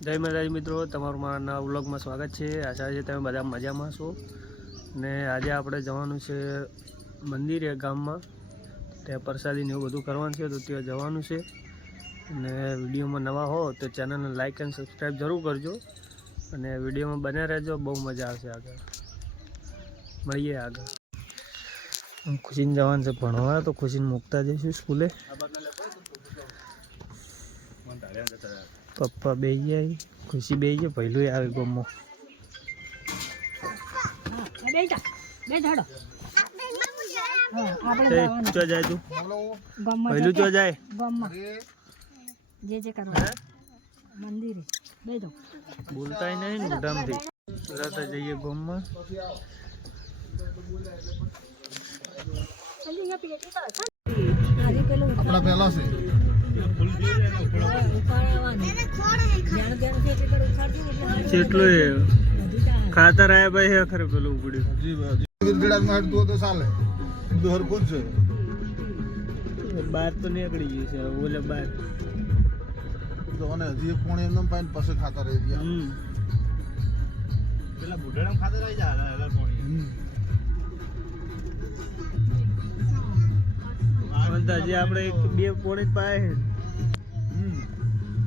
જય માતાજી મિત્રો, તમારું મારા નવા વ્લોગમાં સ્વાગત છે। આશા છે તમે બધા મજામાં છો। ને આજે આપણે જવાનું છે મંદિરે ગામમાં, ત્યાં પ્રસાદીને એવું બધું કરવાનું છે, તો ત્યાં જવાનું છે। અને વિડીયોમાં નવા હો તો ચેનલને લાઇક અને સબસ્ક્રાઈબ જરૂર કરજો, અને વિડીયોમાં બને રહેજો, બહુ મજા આવશે। આગળ મળીએ। આગળ ખુશીને જવાનું છે ભણવા, તો ખુશીને મૂકતા જઈશું સ્કૂલે। પપ્પા બે જાય, ખુશી બે જાય, પહેલું આવે ગમો ચો જાય તું પહેલું ચો જાય જે કરવા મંદિરે બેજો બોલતા નહીં મોઢામાંથી જતા જઈએ ગમમાં। આપણા પહેલા છે જેટલો ખાતર આયા ભાઈ હે ખરે પેલું ઉપડ્યું ગિરગડા માં હટતું તો ચાલે દોહર કોણ છે બહાર તો નીકળી ગયું છે ઓલે બહાર તો અને હજી એક પોણી એમનેમ પાઈને પછી ખાતર રહી ગયા પેલા બુઢાણામાં ખાતર આવી જાય હલા પોણી હજી આપણે એક બે પોણી જ પાય છે।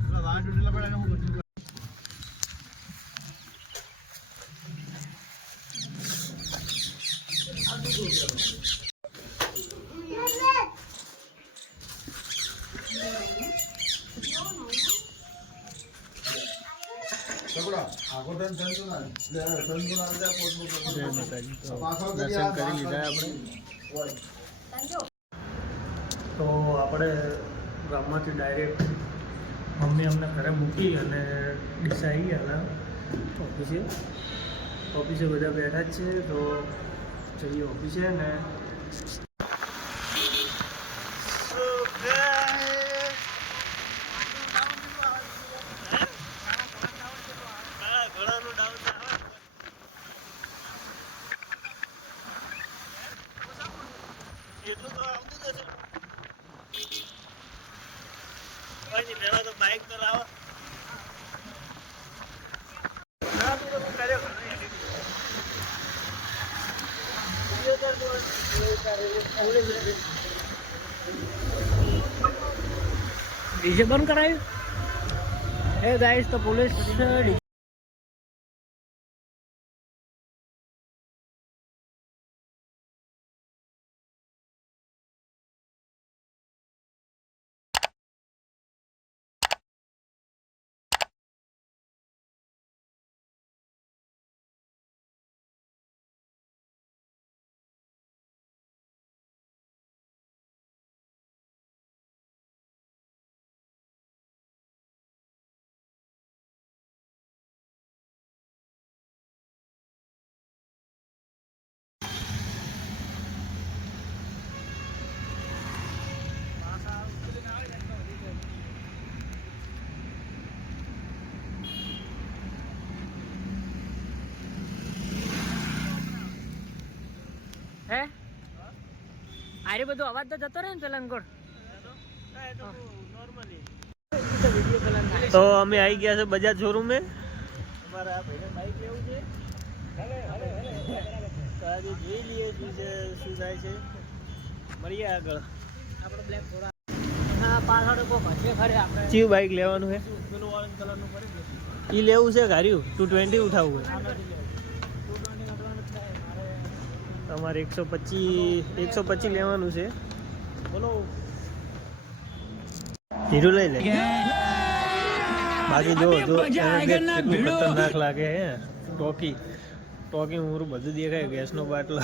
પેલા વાળ તૂટેલા પડે હું બધું જય માતાજી। તો દર્શન કરી લીધા આપણે, તો આપણે ગામમાંથી ડાયરેક્ટ મમ્મી અમને ઘરે મૂકી અને ડીસા આવી ગયા ઓફિસે બધા બેઠા જ છે। તો જઈએ ઓફિસે ને પહેલા તો બાઇક તો લાવો ડીજે બંધ કરાયું હે ગાઈસ। તો પોલીસ હે આરે બધો અવાજ તો જતો રહે ને પેલા અંકોર। તો અમે આવી ગયા છે બજાજ શોરૂમે। અમારા ભાઈને બાઈક લેવું છે, તો આજે જોઈ લઈએ શું થાય છે। મળીએ આગળ। આપણે બ્લેક થોડા હા પાછળ કોક હશે ખરે આપણે ચીવ બાઈક લેવાનું છે, પેલું ઓરેન્જ કલરનું પડે ઈ લેવું છે ગાર્યું 220 ઉઠાવવું છે તમારે 125 લેવાનું છે। બોલો હીરો લઈ લે બાકી જો કેટલું ખતરનાક લાગે હે। ટોકી ઉમરું બધું દેખાય, ગેસનો બાટલો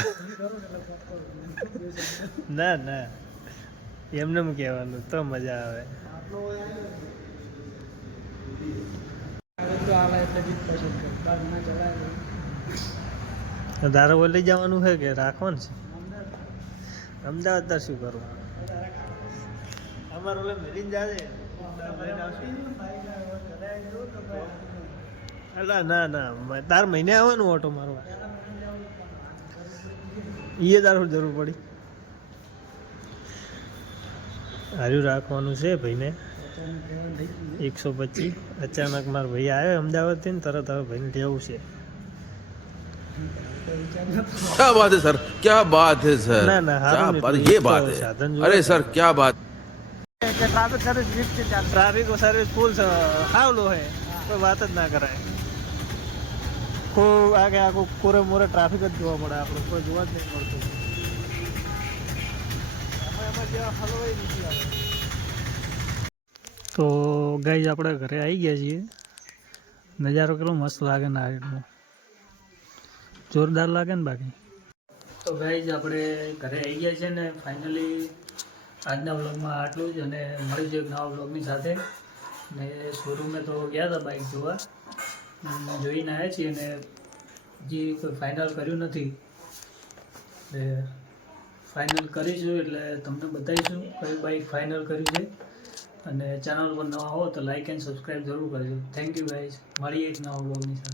ના ના એમને કહેવાનું તો મજા આવે। તારે લઈ જવાનું છે કે રાખવાનું છે અમદાવાદ? તાર શું કરવું અમારે ઓલે મેરીને જાજે અલા ના ના તાર મહિને આવવાનું ઓટો મારવા એ તાર જરૂર પડી હાર્યું રાખવાનું છે ભાઈને। 125 અચાનક મારો ભાઈ આવ્યો અમદાવાદથી ને તરત હવે ભાઈને લેવું છે. क्या बात है सर, क्या बात है सर, ના ના क्या હારું बात, નહીં. ये बात है, अरे सर क्या बात. ટ્રાફિક સર્વિસ જીપ છે ચાલુ. ટ્રાફિક સર્વિસ ફૂલ છે, હાવલો હે, કોઈ વાત જ ના કરાય. ખૂબ આગે આખું કોરે મોરે ટ્રાફિક જ જોવા મળે, આપણે કોઈ જોવા જ નહીં મળતું. એમાં જેવા હલવાઈ નથી આવે. તો ગાઈઝ આપણે ઘરે આવી ગયા છીએ. નજારો કેટલો મસ્ત લાગે ને આ જોરદાર લાગે ને બાકી. તો ગાઈઝ આપણે ઘરે આવી ગયા છે ને ફાઇનલી આજના વ્લોગમાં આટલું જ, અને મળીશું એક નવા વ્લોગની સાથે. ને શોરૂમે તો ગયા હતા બાઇક જોવા, જોઈને આવ્યા છીએ અને હજી કોઈ ફાઇનલ કર્યું નથી. એટલે ફાઇનલ કરીશું એટલે તમને બતાવીશું કઈ બાઇક ફાઇનલ કર્યું છે. અને ચેનલ પર નવા હો તો લાઇક એન્ડ સબસ્ક્રાઈબ જરૂર કરજો. થેન્ક યુ ગાઈઝ, મળીએ એક નવા વ્લોગની સાથે.